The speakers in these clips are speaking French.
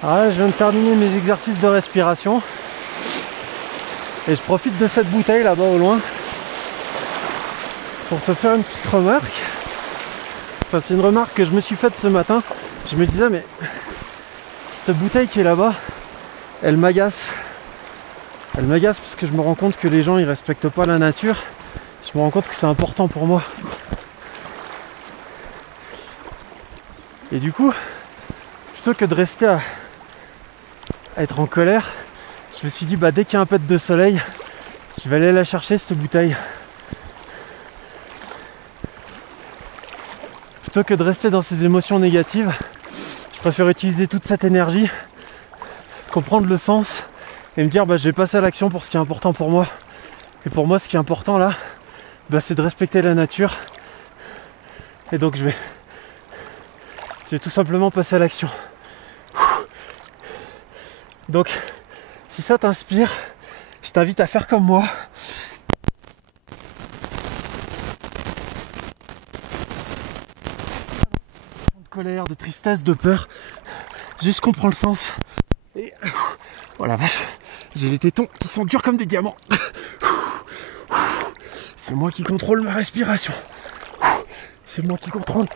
Alors là, je viens de terminer mes exercices de respiration et je profite de cette bouteille là-bas au loin pour te faire une petite remarque. Enfin, c'est une remarque que je me suis faite ce matin. Je me disais, mais cette bouteille qui est là-bas, elle m'agace. Elle m'agace parce que je me rends compte que les gens ils respectent pas la nature. Je me rends compte que c'est important pour moi. Et du coup, plutôt que de rester à être en colère, je me suis dit bah dès qu'il y a un peu de soleil, je vais aller la chercher cette bouteille. Plutôt que de rester dans ces émotions négatives, je préfère utiliser toute cette énergie, comprendre le sens et me dire bah je vais passer à l'action pour ce qui est important pour moi. Et pour moi ce qui est important là, bah, c'est de respecter la nature. Et donc je vais tout simplement passer à l'action. Donc, si ça t'inspire, je t'invite à faire comme moi. De colère, de tristesse, de peur. Juste comprends le sens. Et oh la vache, j'ai les tétons qui sont durs comme des diamants. C'est moi qui contrôle ma respiration. C'est moi qui contrôle.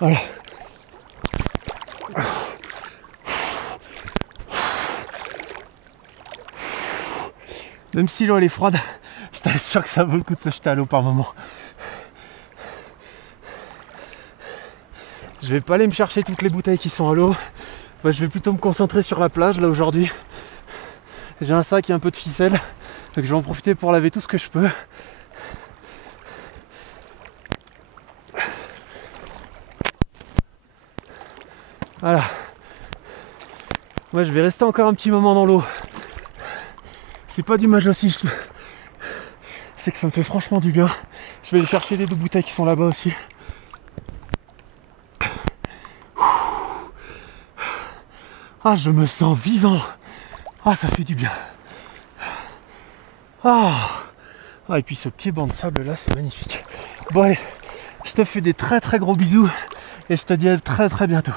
Voilà. Même si l'eau elle est froide, je t'assure que ça vaut le coup de se jeter à l'eau par moment. Je vais pas aller me chercher toutes les bouteilles qui sont à l'eau. Moi, je vais plutôt me concentrer sur la plage là aujourd'hui. J'ai un sac et un peu de ficelle, donc je vais en profiter pour laver tout ce que je peux. Voilà. Moi je vais rester encore un petit moment dans l'eau. C'est pas du masochisme. C'est que ça me fait franchement du bien. Je vais aller chercher les 2 bouteilles qui sont là-bas aussi. Ah, je me sens vivant. Ah, ça fait du bien. Ah, et puis ce petit banc de sable là, c'est magnifique. Bon allez, je te fais des très très gros bisous et je te dis à très très bientôt.